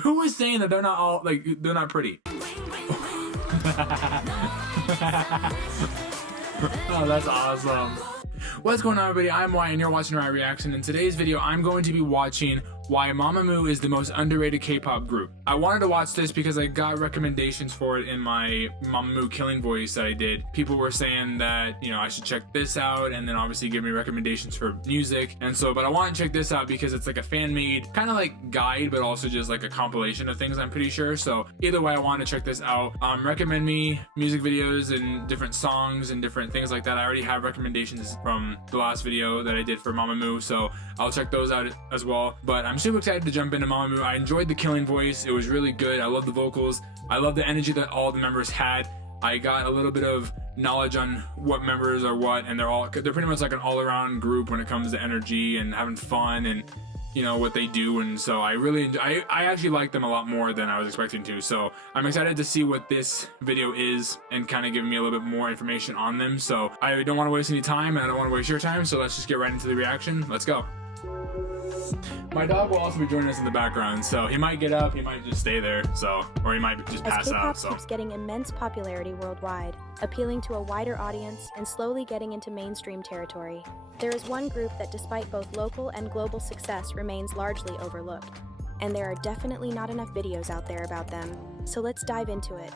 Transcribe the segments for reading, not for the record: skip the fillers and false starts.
Who was saying that they're not all like they're not pretty? Oh, that's awesome. What's going on, everybody? I'm Wheein and you're watching my reaction. In today's video, I'm going to be watching why MAMAMOO is the most underrated K-pop group. I wanted to watch this because I got recommendations for it in my MAMAMOO killing voice that I did. People were saying that, you know, I should check this out and then obviously give me recommendations for music. And so, but I want to check this out because it's like a fan-made kind of like guide, but also just like a compilation of things, I'm pretty sure. So either way, I want to check this out. Recommend me music videos and different songs and different things like that. I already have recommendations from the last video that I did for MAMAMOO, so I'll check those out as well. But I'm super excited to jump into MAMAMOO. I enjoyed the killing voice. It was really good. I love the vocals. I love the energy that all the members had. I got a little bit of knowledge on what members are what, and they're pretty much like an all-around group when it comes to energy and having fun and, you know, what they do. And so I actually like them a lot more than I was expecting to. So I'm excited to see what this video is and kind of give me a little bit more information on them. So I don't want to waste any time and I don't want to waste your time. So let's just get right into the reaction. Let's go. My dog will also be joining us in the background, so he might get up, he might just stay there, so, or he might just pass out. As K-pop keeps getting immense popularity worldwide, appealing to a wider audience and slowly getting into mainstream territory, there is one group that despite both local and global success remains largely overlooked. And there are definitely not enough videos out there about them, so let's dive into it.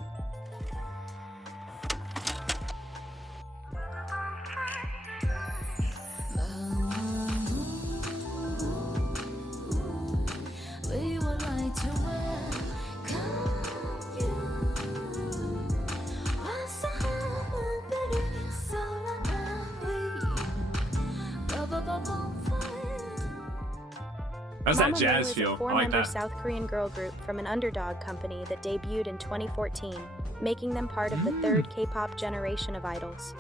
That's that MAMAMOO jazz is feel. a I like four-member that. South Korean girl group from an underdog company that debuted in 2014, making them part of the third K-pop generation of idols.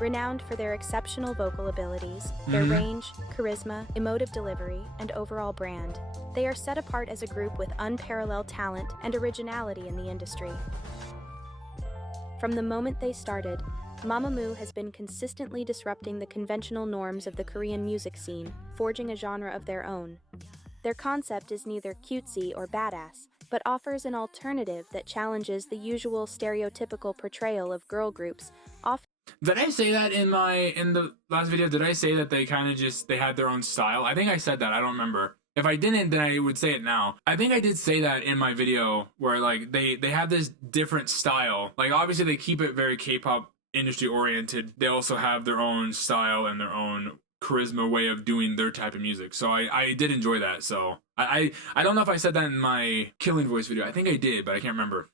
Renowned for their exceptional vocal abilities, their range, charisma, emotive delivery, and overall brand, they are set apart as a group with unparalleled talent and originality in the industry. From the moment they started, MAMAMOO has been consistently disrupting the conventional norms of the Korean music scene, forging a genre of their own. Their concept is neither cutesy or badass, but offers an alternative that challenges the usual stereotypical portrayal of girl groups. Did I say that in the last video? Did I say that they kind of they had their own style? I think I said that. I don't remember. If I didn't, then I would say it now. I think I did say that in my video where like they have this different style. Like obviously they keep it very K-pop industry oriented. They also have their own style and their own charisma way of doing their type of music. So I did enjoy that. So I don't know if I said that in my killing voice video. I think I did, but I can't remember.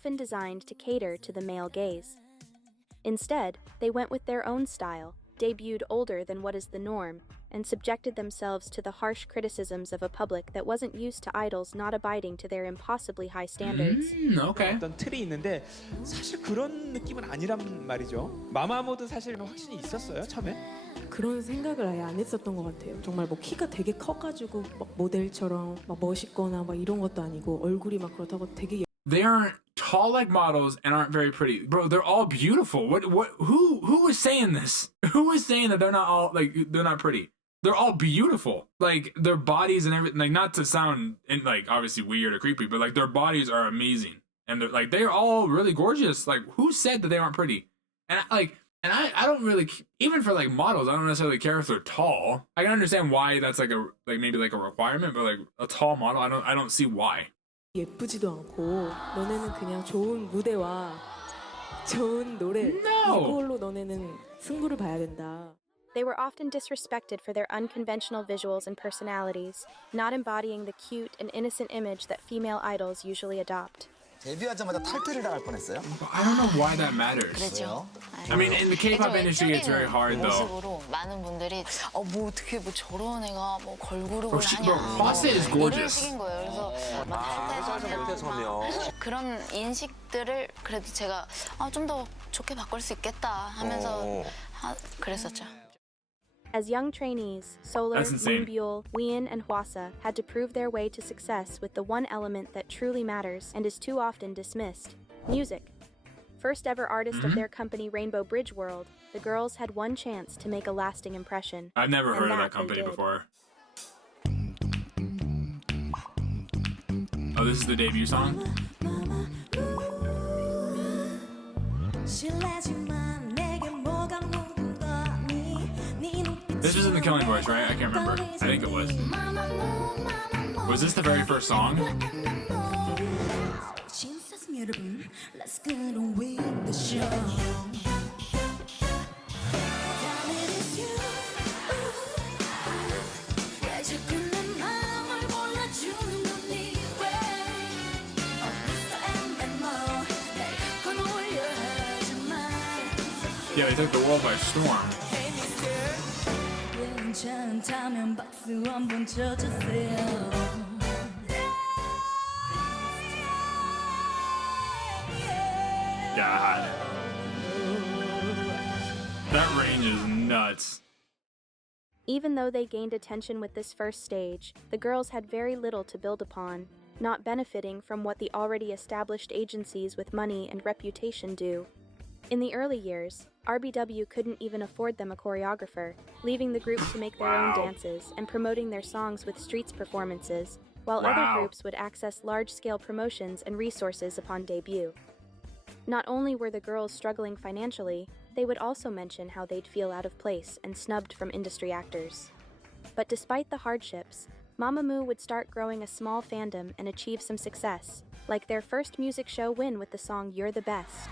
Often designed to cater to the male gaze. Instead, they went with their own style, debuted older than what is the norm, and subjected themselves to the harsh criticisms of a public that wasn't used to idols not abiding to their impossibly high standards. Okay. 어떤 틀이 있는데 사실 그런 느낌은 아니란 말이죠. 마마모도 사실 확신이 있었어요 처음에. 그런 생각을 아예 안 했었던 것 같아요. 정말 뭐 키가 되게 커가지고 막 모델처럼 막 멋있거나 막 이런 것도 아니고 얼굴이 막 그렇다고 되게. They aren't tall like models and aren't very pretty, bro. They're all beautiful. Who was saying this? Who was saying that they're not all like they're not pretty? They're all beautiful. Like their bodies and everything. Like not to sound like obviously weird or creepy, but like their bodies are amazing and they're all really gorgeous. Like who said that they aren't pretty? And I don't really, even for like models, I don't necessarily care if they're tall. I can understand why that's like maybe like a requirement, but like a tall model, I don't see why. 예쁘지도 않고 너네는 그냥 좋은 무대와 좋은 노래 이걸로 너네는 승부를 봐야 된다. They were often disrespected for their unconventional visuals and personalities, not embodying the cute and innocent image that female idols usually adopt. 데뷔하자마자 탈퇴를 당할 뻔했어요. I don't know why that matters. 그렇죠. I mean, in the K-pop industry, it's very hard though. 모습으로 많은 분들이 뭐 어떻게 뭐 저런 애가 뭐 걸그룹을 Bro, 하냐. Hwasa is 이런 gorgeous. 식인 거예요. 그래서 그런 인식들을 그래도 제가 좀 더 좋게 바꿀 수 있겠다 하면서 그랬었죠. As young trainees, Solar, Moonbyul, Wheein, and Hwasa had to prove their way to success with the one element that truly matters and is too often dismissed: music. First ever artist of their company Rainbow Bridge World, the girls had one chance to make a lasting impression. I've never heard of that company before. Oh, this is the debut song? This was in the Killing Voice, right? I can't remember. I think it was. Was this the very first song? Yeah, they took the world by storm. God. That range is nuts. Even though they gained attention with this first stage, the girls had very little to build upon, not benefiting from what the already established agencies with money and reputation do. In the early years, RBW couldn't even afford them a choreographer, leaving the group to make their own dances and promoting their songs with streets performances, while other groups would access large-scale promotions and resources upon debut. Not only were the girls struggling financially, they would also mention how they'd feel out of place and snubbed from industry actors. But despite the hardships, MAMAMOO would start growing a small fandom and achieve some success, like their first music show win with the song You're the Best.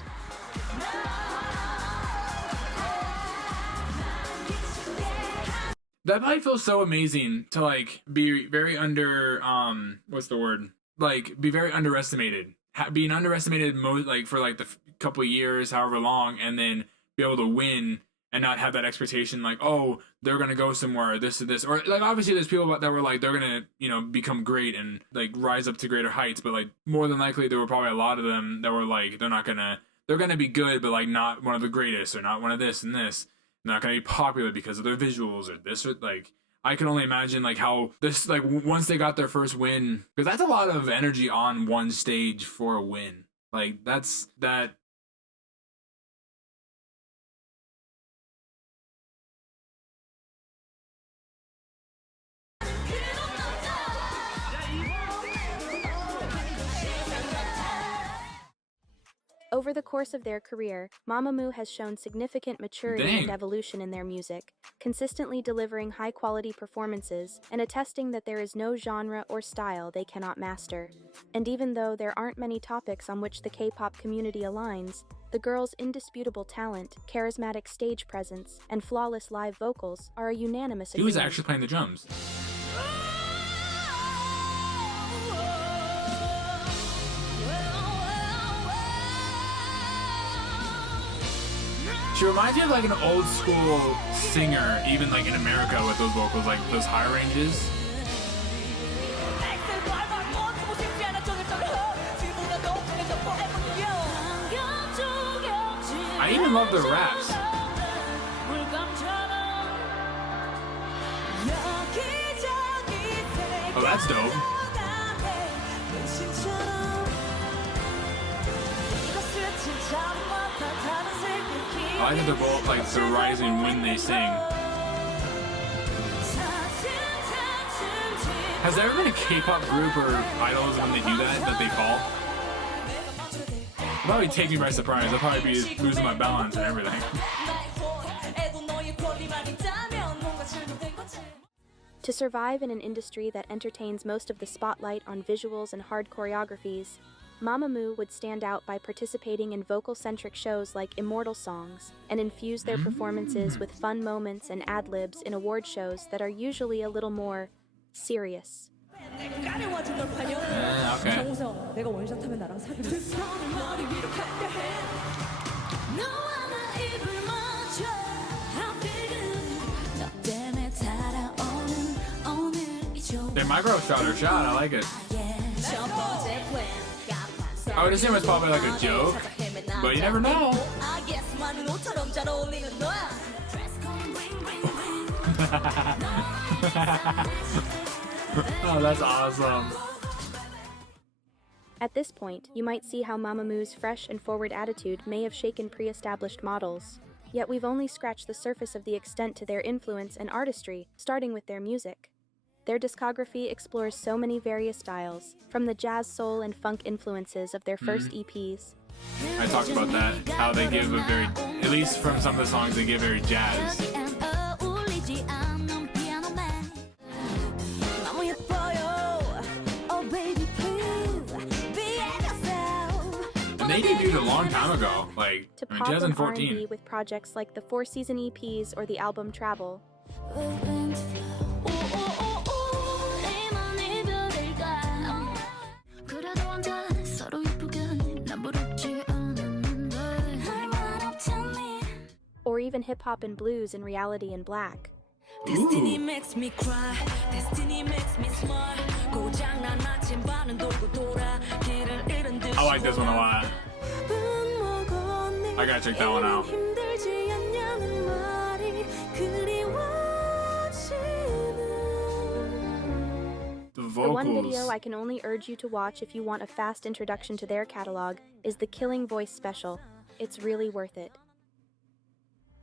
That probably feels so amazing to like be very what's the word? Like be very underestimated. Being underestimated for like the couple of years, however long, and then be able to win and not have that expectation like, oh, they're gonna go somewhere, or this or this, or like obviously there's people that were like they're gonna become great and like rise up to greater heights, but like more than likely there were probably a lot of them that were like they're gonna be good, but like not one of the greatest, or not one of this and this. They're not gonna be popular because of their visuals or this or like. I can only imagine like how this like once they got their first win, because that's a lot of energy on one stage for a win. Like that's that. Over the course of their career, MAMAMOO has shown significant maturity and evolution in their music, consistently delivering high-quality performances and attesting that there is no genre or style they cannot master. And even though there aren't many topics on which the K-pop community aligns, the girls' indisputable talent, charismatic stage presence, and flawless live vocals are a unanimous agreement. He was actually playing the drums. She reminds me of like an old school singer, even like in America with those vocals, like those high ranges. I even love the raps. Oh, that's dope. I think they're both like they're rising when they sing. Has there ever been a K-pop group or idols when they do that they fall? It'll probably take me by surprise. I'll probably be losing my balance and everything. To survive in an industry that entertains most of the spotlight on visuals and hard choreographies, MAMAMOO would stand out by participating in vocal-centric shows like Immortal Songs and infuse their performances with fun moments and ad-libs in award shows that are usually a little more serious. Okay. They micro shot her shot, I like it. I would assume it's probably like a joke, but you never know. Oh, that's awesome. At this point, you might see how MAMAMOO's fresh and forward attitude may have shaken pre-established models. Yet we've only scratched the surface of the extent to their influence and artistry, starting with their music. Their discography explores so many various styles, from the jazz, soul, and funk influences of their first EPs. I talked about that, how they give a very, at least from some of the songs, they give very jazz. And they debuted a long time ago, like To in pop and 2014. R&B with projects like the 4-season EPs or the album Travel. Or even hip-hop and blues in Reality in Black. Destiny makes me cry. Destiny makes me smile. I like this one a lot. I gotta check that one out. The The one video vocals. I can only urge you to watch if you want a fast introduction to their catalog is the Killing Voice special. It's really worth it.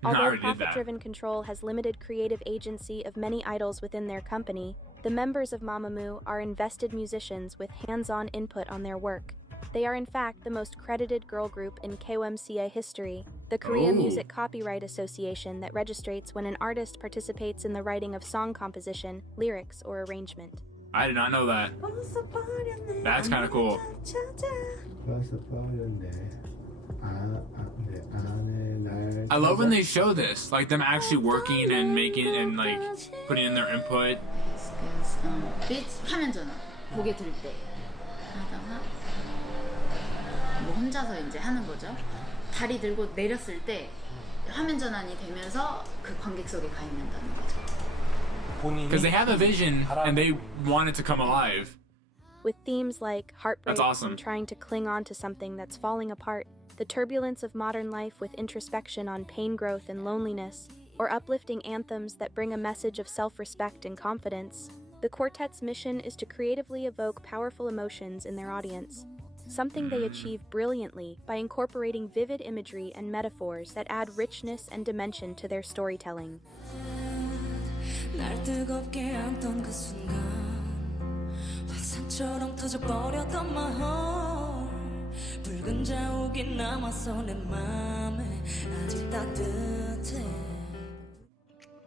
I Although already did that. profit-driven control has limited creative agency of many idols within their company, the members of MAMAMOO are invested musicians with hands-on input on their work. They are in fact the most credited girl group in KOMCA history, the Korea Oh. Music Copyright Association that registrates when an artist participates in the writing of song composition, lyrics, or arrangement. I did not know that. That's kind of cool. I love when they show this, like them actually working and making and like putting in their input. 화면 전화 고개 들 때 하다가 뭐 혼자서 이제 하는 거죠. 다리 들고 내렸을 때 화면 전환이 되면서 그 관객석에 가 있는다는 거죠. Because they have a vision and they want it to come alive. With themes like heartbreak That's awesome. and trying to cling on to something that's falling apart, the turbulence of modern life with introspection on pain growth and loneliness, or uplifting anthems that bring a message of self-respect and confidence, the quartet's mission is to creatively evoke powerful emotions in their audience, something they achieve brilliantly by incorporating vivid imagery and metaphors that add richness and dimension to their storytelling. 날 뜨겁게 안던 그 순간 화산처럼 터져버렸던 마음 붉은 자욱이 남았어 내 맘에 아직 따뜻해.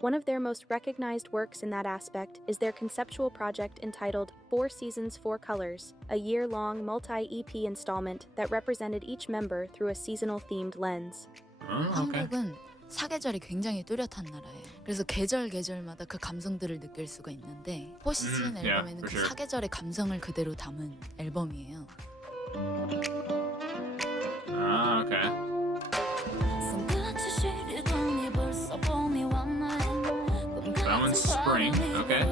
One of their most recognized works in that aspect is their conceptual project entitled 4 Seasons, 4 Colors, a year-long multi-EP installment that represented each member through a seasonal-themed lens. Oh, okay. 한국은 사계절이 굉장히 뚜렷한 나라예요. 그래서 계절마다 그 감성들을 느낄 수가 있는데 4시즌 yeah, 앨범에는 for 그 sure. 사계절의 감성을 그대로 담은 앨범이에요. Ah, okay. That one's spring, okay.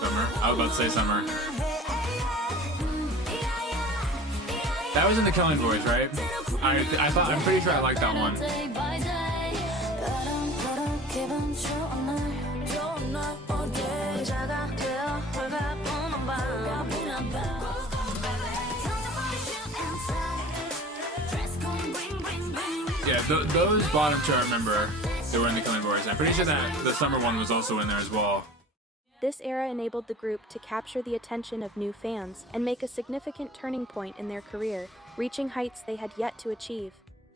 Summer. I was about to say summer. That was in the Killing Voice, right? I'm pretty sure I like that one. Yeah, those bottom two I remember, they were in the Killing Voice. I'm pretty sure that the summer one was also in there as well. This era enabled the group to capture the attention of new fans and make a significant turning point in their career, reaching heights they had yet to achieve.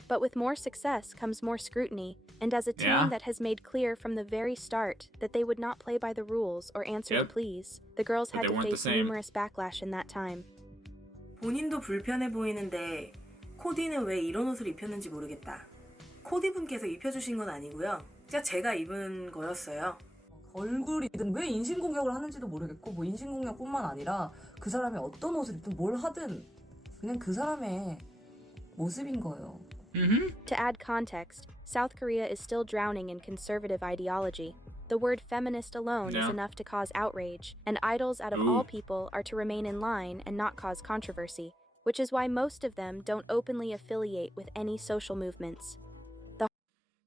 But with more success comes more scrutiny, and as a team Yeah. that has made clear from the very start that they would not play by the rules or answer Yep. to pleas, the girls But had they to weren't the face same. numerous backlash in that time. 본인도 불편해 보이는데 코디는 왜 이런 옷을 입혔는지 모르겠다. 코디 분께서 입혀주신 건 아니고요. 진짜 제가 입은 거였어요. 얼굴이든 왜 인신공격을 하는지도 모르겠고 뭐 인신공격뿐만 아니라 그 사람이 어떤 옷을 입든 뭘 하든 그냥 그 사람의 모습인 거예요. To add context, South Korea is still drowning in conservative ideology. The word feminist alone is Yeah. enough to cause outrage, and idols out of Ooh. all people are to remain in line and not cause controversy, which is why most of them don't openly affiliate with any social movements.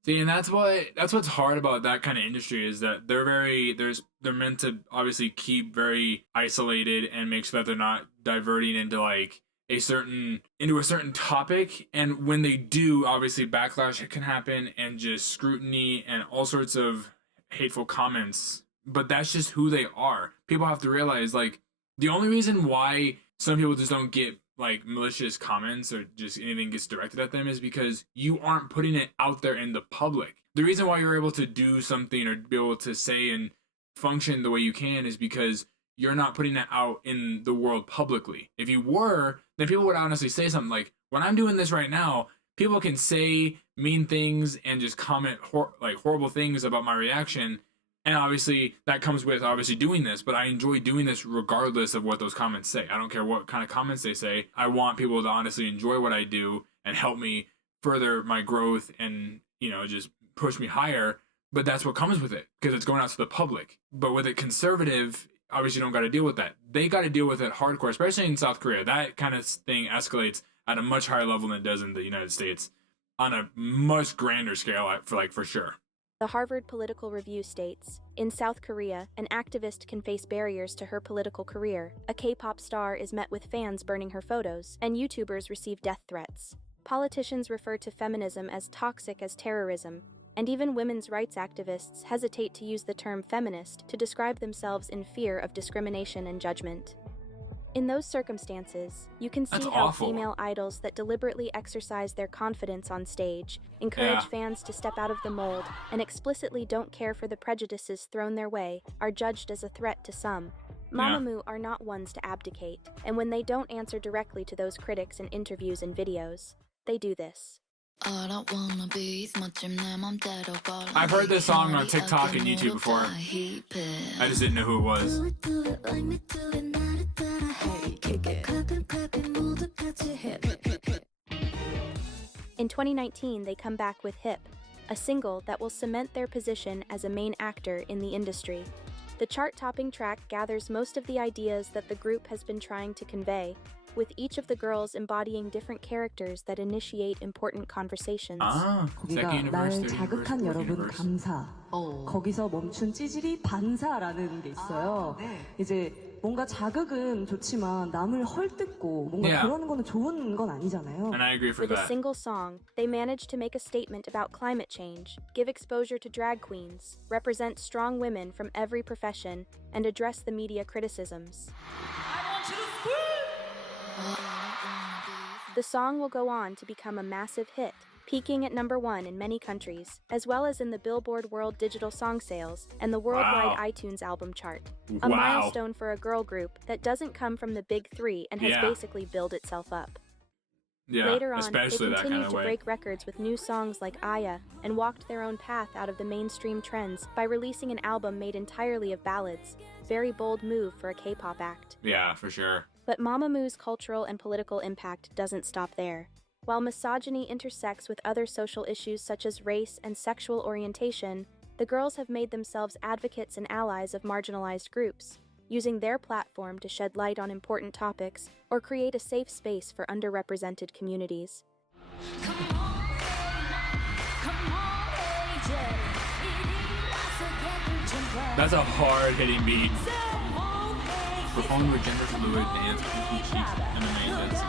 See, and that's what's hard about that kind of industry is that they're meant to obviously keep very isolated and make sure that they're not diverting into like into a certain topic, and when they do, obviously backlash can happen and just scrutiny and all sorts of hateful comments. But that's just who they are. People have to realize, like, the only reason why some people just don't get like malicious comments or just anything gets directed at them is because you aren't putting it out there in the public. The reason why you're able to do something or be able to say and function the way you can is because you're not putting it out in the world publicly. If you were, then people would honestly say something like, when I'm doing this right now, people can say mean things and just comment horrible things about my reaction. And obviously that comes with obviously doing this, but I enjoy doing this regardless of what those comments say. I don't care what kind of comments they say. I want people to honestly enjoy what I do and help me further my growth and, you know, just push me higher. But that's what comes with it because it's going out to the public. But with it conservative, obviously you don't got to deal with that. They got to deal with it hardcore, especially in South Korea. That kind of thing escalates at a much higher level than it does in the United States on a much grander scale, for sure. The Harvard Political Review states, in South Korea, an activist can face barriers to her political career. A K-pop star is met with fans burning her photos, and YouTubers receive death threats. Politicians refer to feminism as toxic as terrorism, and even women's rights activists hesitate to use the term feminist to describe themselves in fear of discrimination and judgment. In those circumstances, you can see how female idols that deliberately exercise their confidence on stage, encourage fans to step out of the mold, and explicitly don't care for the prejudices thrown their way, are judged as a threat to some. MAMAMOO are not ones to abdicate, and when they don't answer directly to those critics in interviews and videos, they do this. I've heard this song on TikTok and YouTube before. I just didn't know who it was. In 2019, they come back with Hip, a single that will cement their position as a main actor in the industry. The chart-topping track gathers most of the ideas that the group has been trying to convey, with each of the girls embodying different characters that initiate important conversations. 거기가 날 자극한 여러분 감사. 거기서 멈춘 찌질이 반사라는 게 있어요. 이제 뭔가 자극은 좋지만 남을 헐뜯고 뭔가 그러는 거는 좋은 건 아니잖아요. And I agree for With that. a single song, they managed to make a statement about climate change, give exposure to drag queens, represent strong women from every profession, and address the media criticisms. The song will go on to become a massive hit, peaking at #1 in many countries, as well as in the Billboard World Digital Song Sales and the worldwide iTunes album chart. A milestone for a girl group that doesn't come from the big three and has basically built itself up. Later on, they continued to break records with new songs like Aya and walked their own path out of the mainstream trends by releasing an album made entirely of ballads. Very bold move for a K-pop act. Yeah, for sure. But MAMAMOO's cultural and political impact doesn't stop there. While misogyny intersects with other social issues such as race and sexual orientation, the girls have made themselves advocates and allies of marginalized groups, using their platform to shed light on important topics or create a safe space for underrepresented communities. That's a hard-hitting beat. Performing with gender fluid dance with cheeks and MMA dances.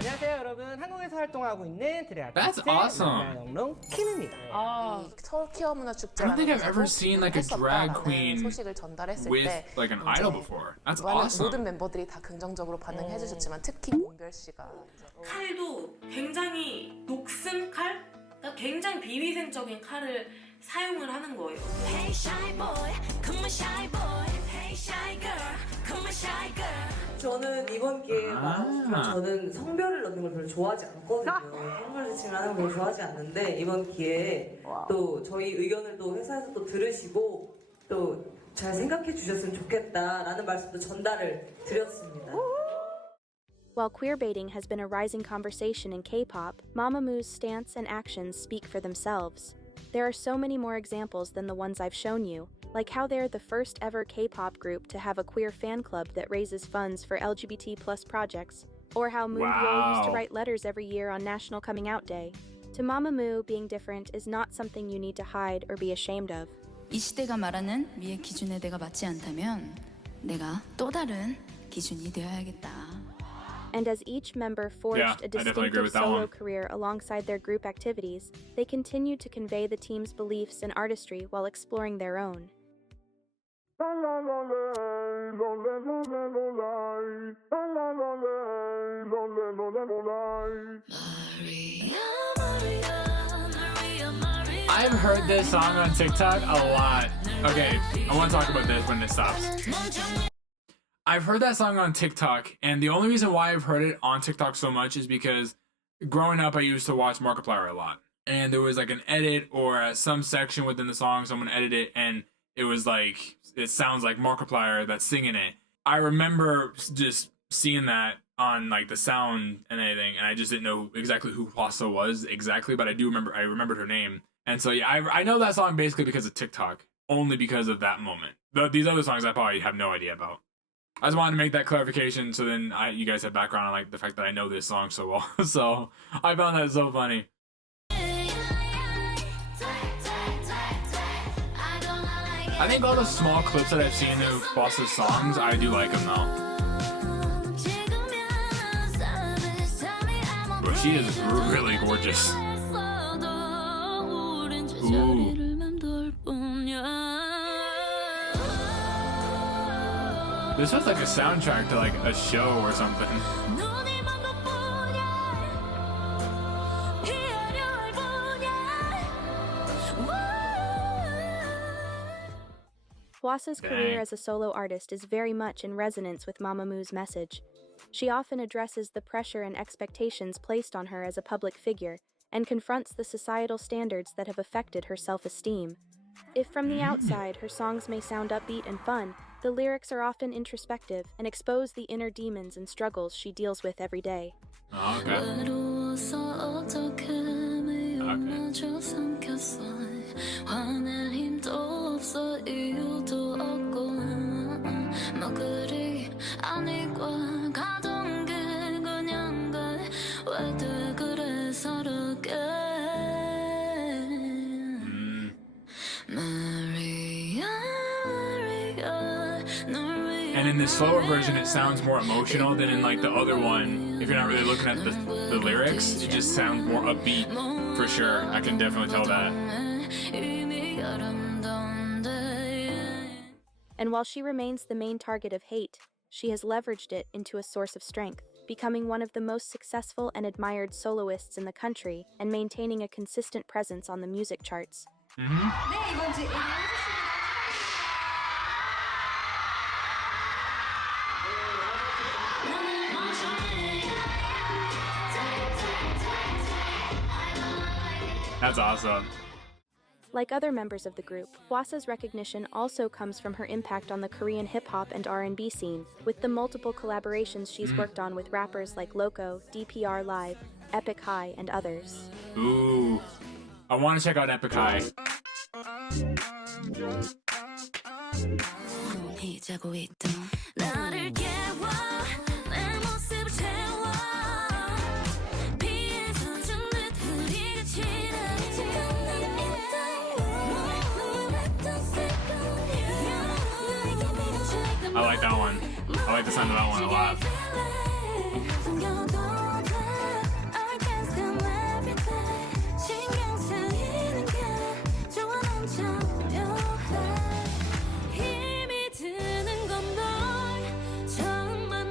안녕하세요 여러분, 한국에서 활동하고 있는 드래그 That's awesome. 영롱 키누입니다. 터키어 문화 I don't 축제라는 think I've ever seen like a drag queen 소식을 전달했을 with 때 like an idol before. That's 모든 awesome. 멤버들이 다 긍정적으로 반응해 주셨지만 특히 문별 씨가 칼도 굉장히 녹슨 칼? 그러니까 굉장히 비위생적인 칼을 사용을 하는 거예요. Hey shy boy, come on shy boy. Hey shy girl, come on shy girl. 저는 이번 기회에 저는 성별을 넣는 걸 별로 좋아하지 않거든요. 성별 지칭을 하는 걸 별로 좋아하지 않는데 이번 기회에 또 저희 의견을 또 회사에서 또 들으시고 또 잘 생각해 주셨으면 좋겠다라는 말씀도 전달을 드렸습니다. While queerbaiting has been a rising conversation in K-pop, MAMAMOO's stance and actions speak for themselves. There are so many more examples than the ones I've shown you, like how they're the first ever K-pop group to have a queer fan club that raises funds for LGBT+ projects, or how Moonbyul used to write letters every year on National Coming Out Day. To MAMAMOO, being different is not something you need to hide or be ashamed of. 이 시대가 말하는 미의 기준에 내가 맞지 않다면 내가 또 다른 기준이 되어야겠다. And as each member forged a distinctive solo career alongside their group activities, they continued to convey the team's beliefs and artistry while exploring their own. I've heard this song on TikTok a lot. Okay, I want to talk about this when it stops. I've heard that song on TikTok, and the only reason why I've heard it on TikTok so much is because growing up I used to watch Markiplier a lot. And there was like an edit or some section within the song, someone edited it, and it was like, it sounds like Markiplier that's singing it. I remember just seeing that on like the sound and anything, and I just didn't know exactly who Hwasa was exactly, but I remembered her name. And so yeah, I know that song basically because of TikTok, only because of that moment. These other songs I probably have no idea about. I just wanted to make that clarification so then you guys have background on like the fact that I know this song so well. So I found that so funny. I think all the small clips that I've seen of Hwasa's songs, I do like them though. Bro, she is really gorgeous. Ooh. This was like a soundtrack to like a show or something. Hwasa's career as a solo artist is very much in resonance with MAMAMOO's message. She often addresses the pressure and expectations placed on her as a public figure and confronts the societal standards that have affected her self-esteem. If from the outside her songs may sound upbeat and fun, the lyrics are often introspective and expose the inner demons and struggles she deals with every day. Oh, okay. And in the slower version, it sounds more emotional than in like the other one. If you're not really looking at the lyrics, it just sounds more upbeat for sure. I can definitely tell that. And while she remains the main target of hate, she has leveraged it into a source of strength, becoming one of the most successful and admired soloists in the country and maintaining a consistent presence on the music charts. That's awesome. Like other members of the group, Hwasa's recognition also comes from her impact on the Korean hip-hop and R&B scene, with the multiple collaborations she's worked on with rappers like Loco, DPR Live, Epic High, and others. Ooh, I want to check out Epic High. I like that one. I like the sound of that one a lot.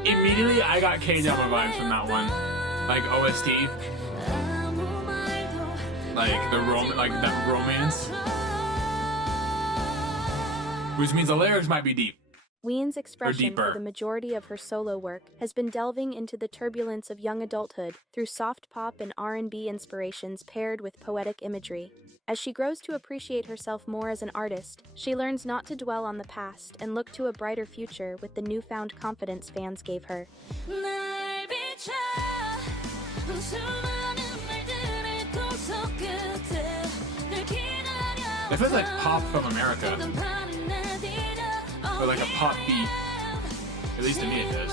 Immediately, I got K-drama vibes from that one. Like OST. Like that romance. Which means the lyrics might be deep. Wheein's expression for the majority of her solo work has been delving into the turbulence of young adulthood through soft pop and R&B inspirations paired with poetic imagery. As she grows to appreciate herself more as an artist, she learns not to dwell on the past and look to a brighter future with the newfound confidence fans gave her. It feels like pop from America. Or like a pop beat. At least to me it does.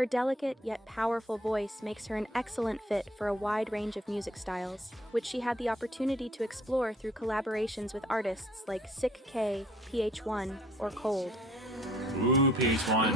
Her delicate yet powerful voice makes her an excellent fit for a wide range of music styles, which she had the opportunity to explore through collaborations with artists like Sick K, PH1, or Cold. Ooh, PH1.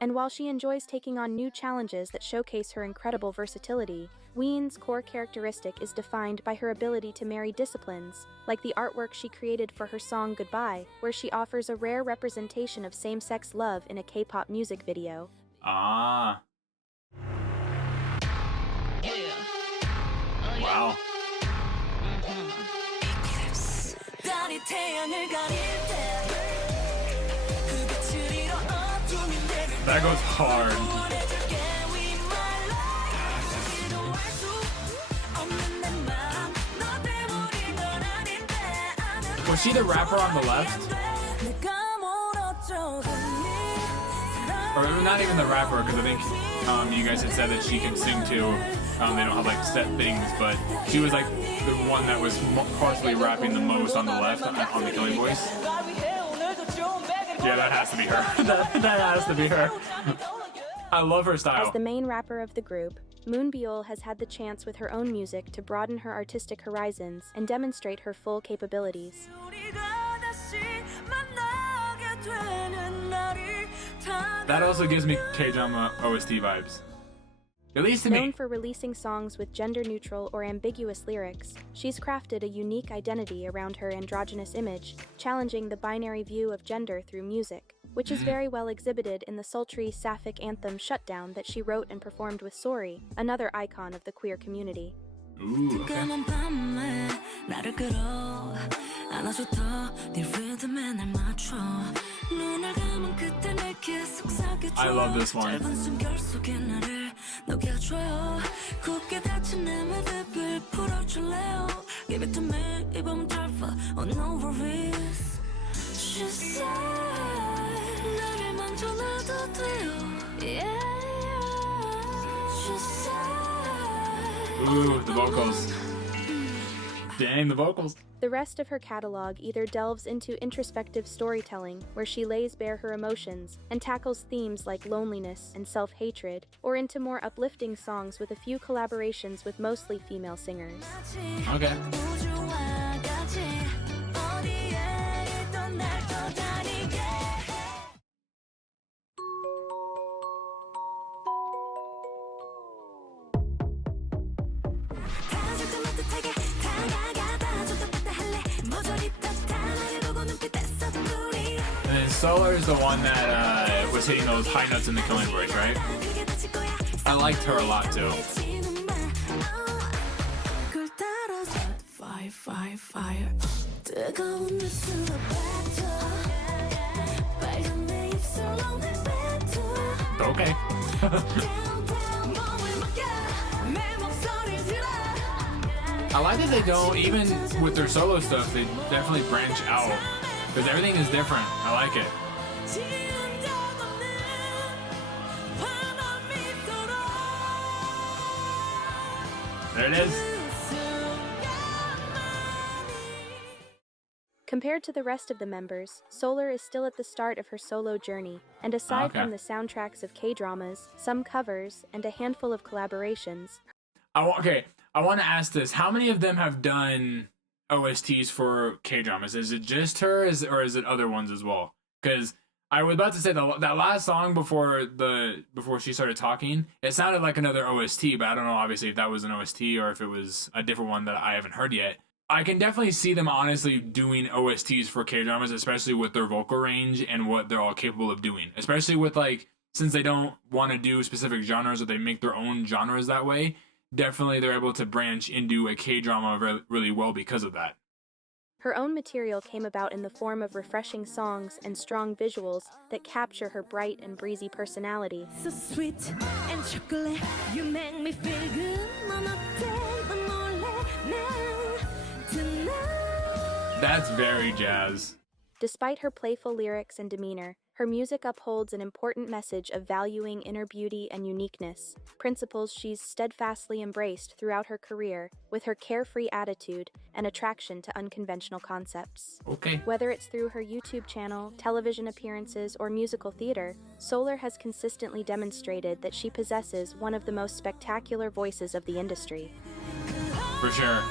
And while she enjoys taking on new challenges that showcase her incredible versatility, Wheein's core characteristic is defined by her ability to marry disciplines, like the artwork she created for her song Goodbye, where she offers a rare representation of same-sex love in a K-pop music video. Ah. Wow. That goes hard. Was she the rapper on the left? Or not even the rapper, because I think you guys had said that she can sing too. They don't have like set things, but she was like the one that was possibly rapping the most on the left on the Killing Voice. Yeah, that has to be her. that has to be her. I love her style. As the main rapper of the group, Moonbyul has had the chance with her own music to broaden her artistic horizons and demonstrate her full capabilities. That also gives me K-drama OST vibes. At least to me. Known for releasing songs with gender-neutral or ambiguous lyrics, she's crafted a unique identity around her androgynous image, challenging the binary view of gender through music, which is very well exhibited in the sultry sapphic anthem Shutdown that she wrote and performed with Sori, another icon of the queer community. Ooh, okay. I love this one. Ooh, the vocals. Dang, the vocals. The rest of her catalog either delves into introspective storytelling, where she lays bare her emotions and tackles themes like loneliness and self-hatred, or into more uplifting songs with a few collaborations with mostly female singers. Okay. And then Solar is the one that was hitting those high notes in the Killing Voice, right? I liked her a lot too. Okay. I like that they don't, even with their solo stuff, they definitely branch out. Because everything is different. I like it. There it is. Compared to the rest of the members, Solar is still at the start of her solo journey, and aside from the soundtracks of K-dramas, some covers, and a handful of collaborations. I want to ask this. How many of them have done OSTs for K-dramas? Is it just her, or is it other ones as well? Because I was about to say that last song before she started talking, it sounded like another OST, but I don't know obviously if that was an OST or if it was a different one that I haven't heard yet. I can definitely see them honestly doing OSTs for K-dramas, especially with their vocal range and what they're all capable of doing. Especially with, like, since they don't want to do specific genres or they make their own genres that way, definitely they're able to branch into a K-drama really well because of that. Her own material came about in the form of refreshing songs and strong visuals that capture her bright and breezy personality. So sweet and chocolate, you make me feel good. That's very jazz. Despite her playful lyrics and demeanor, Her music upholds an important message of valuing inner beauty and uniqueness, principles she's steadfastly embraced throughout her career with her carefree attitude and attraction to unconventional concepts. Okay. Whether it's through her YouTube channel, television appearances, or musical theater, Solar has consistently demonstrated that she possesses one of the most spectacular voices of the industry. For sure.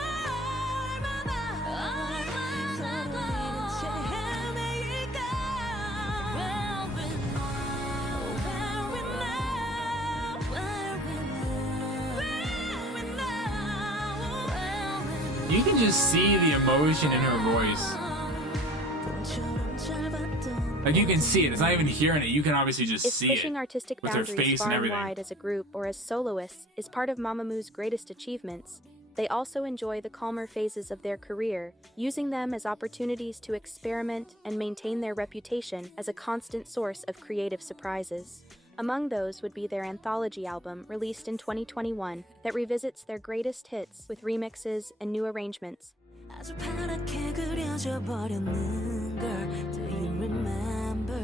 You can just see the emotion in her voice. Like, you can see it. It's not even hearing it. You can obviously just see it. Pushing artistic with her boundaries face far and and everything. wide as a group or as soloists is part of Mamamoo's greatest achievements, they also enjoy the calmer phases of their career, using them as opportunities to experiment and maintain their reputation as a constant source of creative surprises. Among those would be their anthology album released in 2021 that revisits their greatest hits with remixes and new arrangements. 아주 파랗게 그려져버렸는 걸 Do you remember?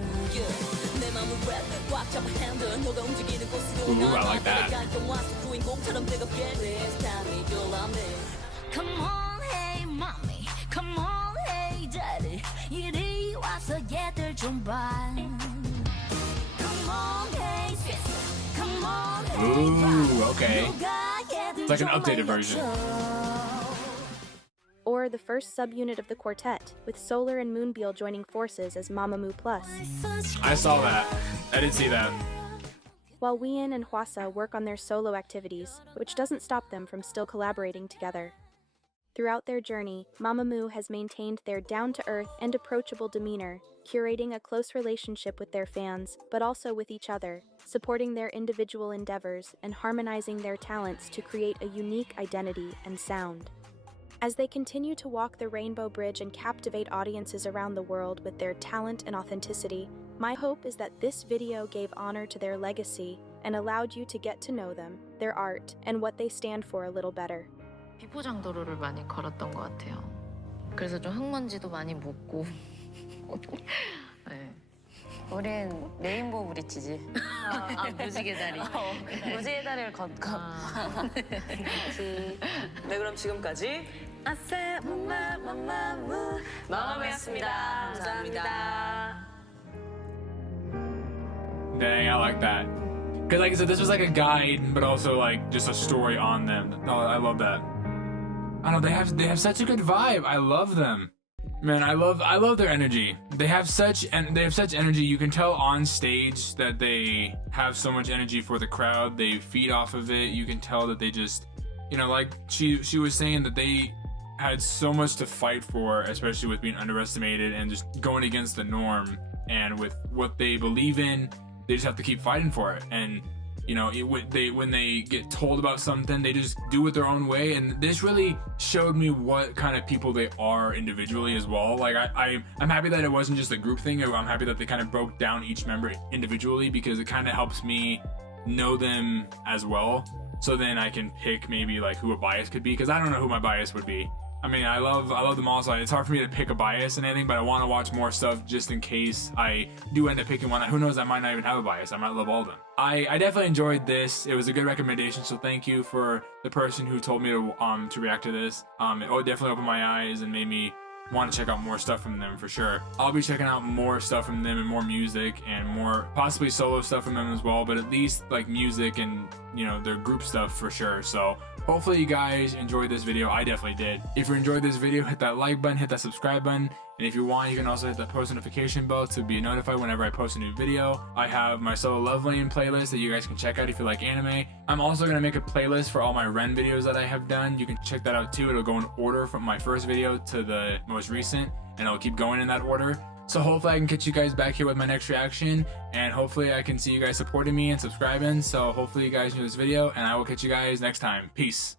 내 맘을 랩 꽉 잡아 handle 너가 움직이는 곳으로 Ooh, I like that. 주인공처럼 뜨겁게 This time you'll love me Come on hey mommy Come on hey daddy 이리 와서 얘들 좀 봐 Come on hey sister Come on hey Ooh, okay. It's like an updated version. Or the first subunit of the quartet, with Solar and Moonbyul joining forces as Mamamoo Plus. I saw that. I did see that. While Wheein and Hwasa work on their solo activities, which doesn't stop them from still collaborating together. Throughout their journey, Mamamoo has maintained their down-to-earth and approachable demeanor, curating a close relationship with their fans, but also with each other, supporting their individual endeavors and harmonizing their talents to create a unique identity and sound. As they continue to walk the Rainbow Bridge and captivate audiences around the world with their talent and authenticity, my hope is that this video gave honor to their legacy and allowed you to get to know them, their art, and what they stand for a little better. 비포장 도로를 많이 걸었던 것 같아요. 그래서 좀 흙먼지도 많이 묻고. 네. 우린 레인보우 브릿지지. 무지개 다리. 무지개 다리를 걷고. 네, 그럼 지금까지 아싸 마마무 마마무였습니다. 감사합니다. Dang, I like that. Cause like I said, this was like a guide, but also like just a story on them. Oh, I love that. I don't know, they have such a good vibe. I love them. Man, I love their energy. They have such energy. You can tell on stage that they have so much energy for the crowd. They feed off of it. You can tell that they just, you know, like she was saying that they had so much to fight for, especially with being underestimated and just going against the norm. And with what they believe in, they just have to keep fighting for it. And you know, when they get told about something, they just do it their own way. And this really showed me what kind of people they are individually as well. Like I'm happy that it wasn't just a group thing. I'm happy that they kind of broke down each member individually, because it kind of helps me know them as well. So then I can pick maybe like who a bias could be, because I don't know who my bias would be. I mean, I love them all, so it's hard for me to pick a bias and anything, but I want to watch more stuff just in case I do end up picking one. Who knows, I might not even have a bias. I might love all of them. I definitely enjoyed this. It was a good recommendation, so thank you for the person who told me to react to this. It definitely opened my eyes and made me want to check out more stuff from them for sure. I'll be checking out more stuff from them and more music and more possibly solo stuff from them as well, but at least like music and, you know, their group stuff for sure. So hopefully you guys enjoyed this video. I definitely did. If you enjoyed this video, hit that like button, hit that subscribe button, and if you want, you can also hit that post notification bell to be notified whenever I post a new video. I have my Solo Love Lane playlist that you guys can check out if you like anime. I'm also going to make a playlist for all my Ren videos that I have done. You can check that out too. It'll go in order from my first video to the most recent, and it'll keep going in that order. So hopefully I can catch you guys back here with my next reaction, and hopefully I can see you guys supporting me and subscribing. So hopefully you guys enjoy this video, and I will catch you guys next time. Peace.